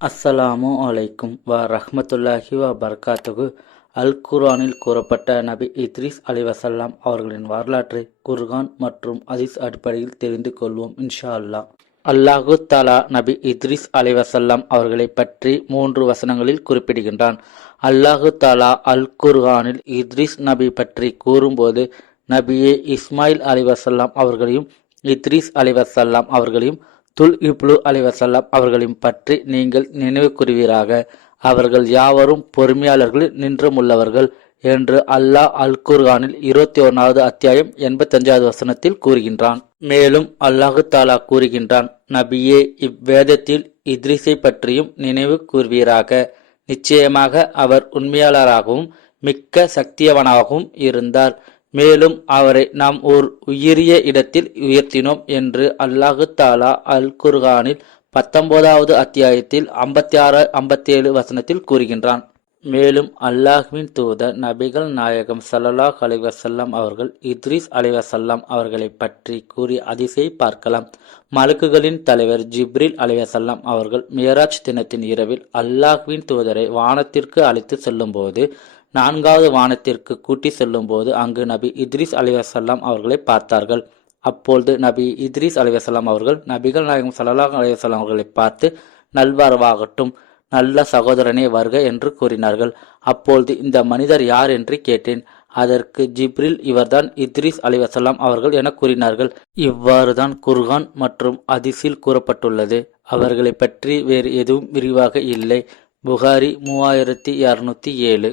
அஸ்ஸலாமு அலைக்கும் ரஹ்மத்துல்லாஹி பரகாத்துகு. அல் குர்ஆனில் கூறப்பட்ட நபி இத்ரிஸ் அலைஹிஸ்ஸலாம் அவர்களின் வரலாற்றை குர்ஆன் மற்றும் ஹதீஸ் அடிப்படையில் தெரிந்து கொள்வோம் இன்ஷா அல்லாஹ். அல்லாஹு தஆலா நபி இத்ரிஸ் அலைஹிஸ்ஸலாம் அவர்களை பற்றி 3 வசனங்களில் குறிப்பிடுகின்றான். அல்லாஹு தஆலா அல் குர்ஆனில் இத்ரிஸ் நபி பற்றி கூறும்போது, நபியே இஸ்மாயில் அலைஹிஸ்ஸலாம் அவர்களையும் இத்ரிஸ் அலைஹிஸ்ஸலாம் அவர்களையும் துல் இப்லு அலைஹிஸ்ஸலாம் அவர்களையும் பற்றி நீங்கள் நினைவு கூறுவீராக. அவர்கள் யாவரும் பொறுமையாளர்கள், நின்றமுள்ளவர்கள் என்று அல்லாஹ் அல் குர்ஆனில் 21வது அத்தியாயம் 85வது வசனத்தில் கூறுகின்றான். மேலும் அல்லாஹு தஆலா கூறுகின்றான், நபியே இவ்வேதத்தில் இத்ரிஸை பற்றியும் நினைவு கூர்வீராக. நிச்சயமாக அவர் உண்மையாளராகவும் மிக்க சக்தியவனாகவும் இருந்தார். மேலும் அவரை நாம் ஓர் உயரிய இடத்தில் உயர்த்தினோம் என்று அல்லாஹு தஆலா அல் குர்ஆனில் 19வது அத்தியாயத்தில் 56, 57 வசனத்தில் கூறுகின்றான். மேலும் அல்லாஹ்வின் தூதர் நபிகள் நாயகம் ஸல்லல்லாஹு அலைஹி வஸல்லம் அவர்கள் இத்ரிஸ் அலைஹிஸ்ஸலாம் அவர்களை பற்றி கூறிய ஹதீஸை பார்க்கலாம். மலக்குகளின் தலைவர் ஜிப்ரீல் அலைஹிஸ்ஸலாம் அவர்கள் மியராஜ் தினத்தின் இரவில் அல்லாஹ்வின் தூதரை வானத்திற்கு அழைத்து செல்லும்போது, 4வது வானத்திற்கு கூட்டி செல்லும் போது அங்கு நபி இத்ரிஸ் அலைஹிஸ்ஸலாம் அவர்களை பார்த்தார்கள். அப்பொழுது நபி இத்ரிஸ் அலைஹிஸ்ஸலாம் அவர்கள் நபிகள் நாயகம் ஸல்லல்லாஹு அலைஹி வஸல்லம் அவர்களை பார்த்து, நல்வரவாகட்டும், நல்ல சகோதரனே வருக என்று கூறினார்கள். அப்பொழுது இந்த மனிதர் யார் என்று கேட்டேன். அதற்கு ஜிப்ரில், இவர்தான் இத்ரிஸ் அலைஹிஸ்ஸலாம் அவர்கள் என கூறினார்கள். இவ்வாறுதான் குர்ஆன் மற்றும் ஹதீஸில் கூறப்பட்டுள்ளது. அவர்களை பற்றி வேறு எதுவும் விரிவாக இல்லை. புகாரி 3207.